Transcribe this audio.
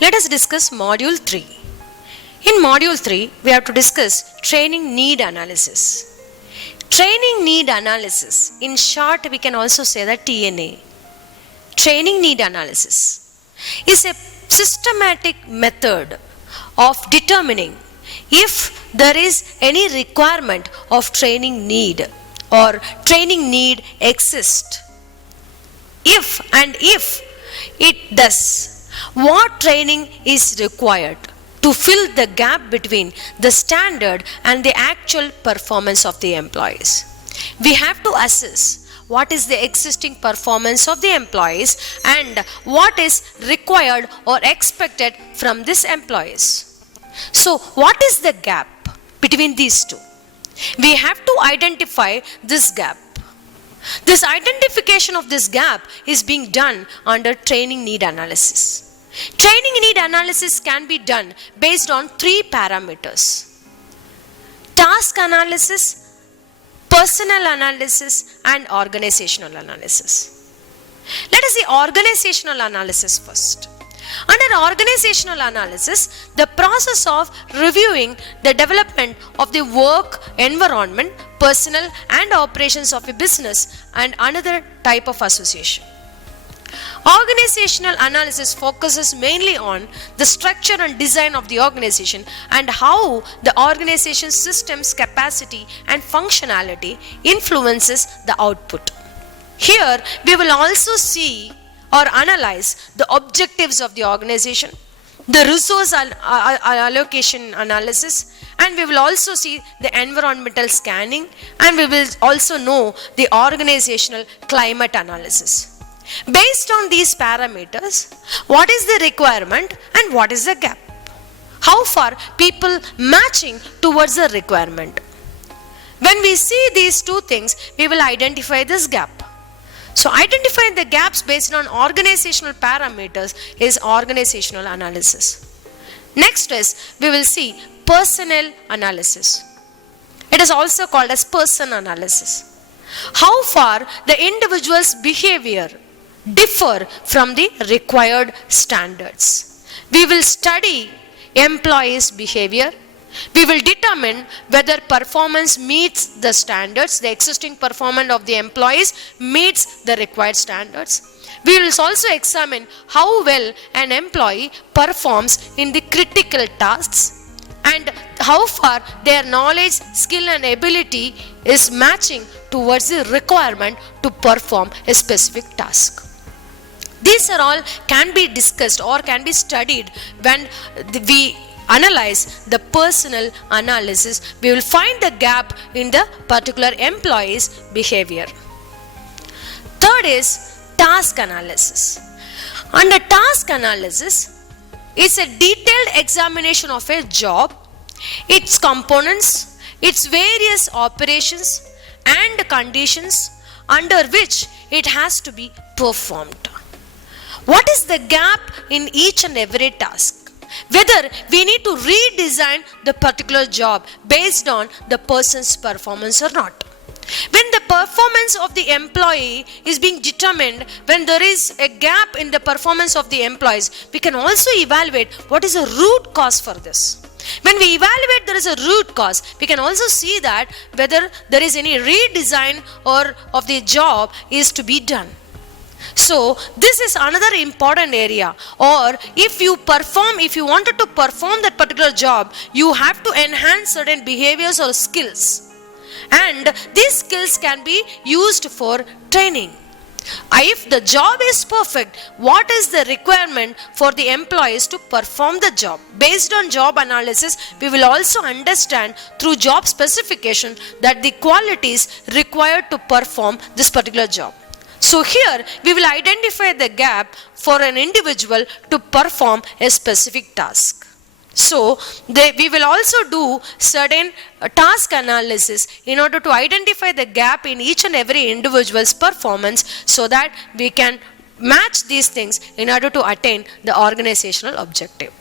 Let us discuss Module 3. In Module 3, we have to discuss training need analysis. Training need analysis, in short we can also say that TNA. Training need analysis is a systematic method of determining if there is any requirement of training need or training need exists. If it does, what training is required to fill the gap between the standard and the actual performance of the employees. We have to assess what is the existing performance of the employees and what is required or expected from these employees. So what is the gap between these two? We have to identify this gap. This identification of this gap is being done under training need analysis. Training need analysis can be done based on three parameters: task analysis, personnel analysis, and organizational analysis. Let us see organizational analysis first. Under organizational analysis, the process of reviewing the development of the work environment, personnel and operations of a business and another type of association. Organizational analysis focuses mainly on the structure and design of the organization and how the organization's systems, capacity and functionality influences the output. Here we will also see or analyze the objectives of the organization, the resource allocation analysis, and we will also see the environmental scanning, and we will also know the organizational climate analysis. Based on these parameters, what is the requirement and what is the gap? How far people matching towards the requirement? When we see these two things, we will identify this gap. So identifying the gaps based on organizational parameters is organizational analysis. Next is we will see personnel analysis. It is also called as person analysis. How far the individual's behavior differ from the required standards. We will study employees' behavior. We will determine whether performance meets the standards, the existing performance of the employees meets the required standards. We will also examine how well an employee performs in the critical tasks and how far their knowledge, skill and ability is matching towards the requirement to perform a specific task. These are all can be discussed or can be studied when we analyze the personnel analysis. We will find the gap in the particular employee's behavior. Third is task analysis. Under task analysis, it's a detailed examination of a job, its components, its various operations and conditions under which it has to be performed. What is the gap in each and every task? Whether we need to redesign the particular job based on the person's performance or not. When the performance of the employee is being determined, when there is a gap in the performance of the employees, we can also evaluate what is the root cause for this. When we evaluate there is a root cause, we can also see that whether there is any redesign or of the job is to be done. So this is another important area. Or if you wanted to perform that particular job, you have to enhance certain behaviors or skills. And these skills can be used for training. If the job is perfect, what is the requirement for the employees to perform the job? Based on job analysis, we will also understand through job specification that the qualities required to perform this particular job. So here we will identify the gap for an individual to perform a specific task. So we will also do certain task analysis in order to identify the gap in each and every individual's performance so that we can match these things in order to attain the organizational objective.